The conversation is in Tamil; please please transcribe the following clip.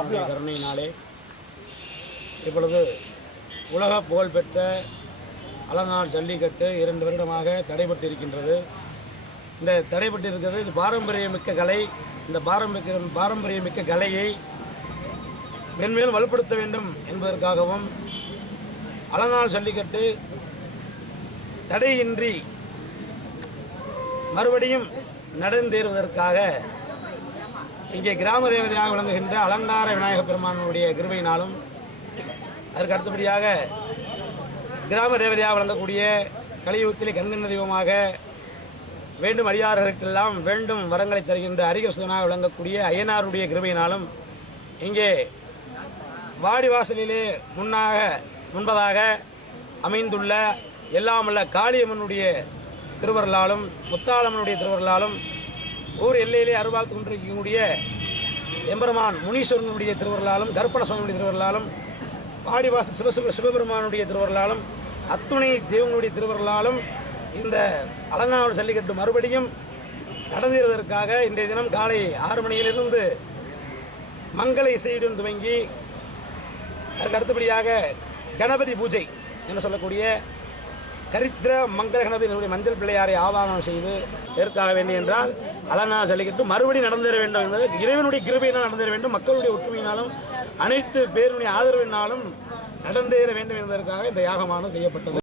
பகவானுடைய கருணையினாலே இப்பொழுது உலக புகழ்பெற்ற அலங்காநல்லூர் ஜல்லிக்கட்டு 2 வருடமாக தடைபட்டிருக்கின்றது. இந்த தடைபட்டிருக்கிறது இது பாரம்பரியமிக்க கலை. இந்த பாரம்பரியமிக்க கலையை மென்மேலும் வலுப்படுத்த வேண்டும் என்பதற்காகவும் அலங்காநல்லூர் ஜல்லிக்கட்டு தடையின்றி மறுபடியும் நடந்தேறுவதற்காக இங்கே கிராம தேவதையாக விளங்குகின்ற அலங்கார விநாயகப் பெருமானுடைய கிருபையினாலும் அதற்கு அடுத்தபடியாக கிராம தேவதையாக விளங்கக்கூடிய கலியுகத்திலே கண்கண்ட தெய்வமாக வேண்டும் அடியார்களுக்கெல்லாம் வேண்டும் வரங்களை தருகின்ற அரிகசுதனாக விளங்கக்கூடிய ஐயனாருடைய கிருபையினாலும் இங்கே வாடிவாசலிலே முன்பதாக அமைந்துள்ள எல்லாமல்ல காளியம்மனுடைய திருவருளாலும் முத்தாளம்மனுடைய திருவருளாலும் ஊர் எல்லையிலே அருள்வாழ்த்து கொண்டிருக்கக்கூடிய எம்பெருமான் முனீஸ்வரனுடைய திருவருளாலும் கருப்பண சுவாமியுடைய திருவருளாலும் வாடிவாசல் சிவபெருமானுடைய திருவருளாலும் அத்துணை தெய்வங்களுடைய திருவருளாலும் இந்த அலங்காநல்லூர் ஜல்லிக்கட்டு மறுபடியும் நடந்தேறுவதற்காக இன்றைய தினம் காலை 6 மணியிலிருந்து மங்கள இசையுடன் துவங்கி அதற்கு அடுத்தபடியாக கணபதி பூஜை என்று சொல்லக்கூடிய கரித்திர மங்கள கணபதியினுடைய மஞ்சள் பிள்ளையாரை ஆவாகனம் செய்து எதற்காக வேண்டும் என்றால் அலங்காநல்லூர் ஜல்லிக்கட்டு மறுபடியும் நடந்தேற வேண்டும் என்பது இறைவனுடைய கிருபையினால் நடந்தேற வேண்டும், மக்களுடைய ஒற்றுமையினாலும் அனைத்து பேருடைய ஆதரவினாலும் நடந்தேற வேண்டும் என்பதற்காக இந்த யாகமானது செய்யப்பட்டது.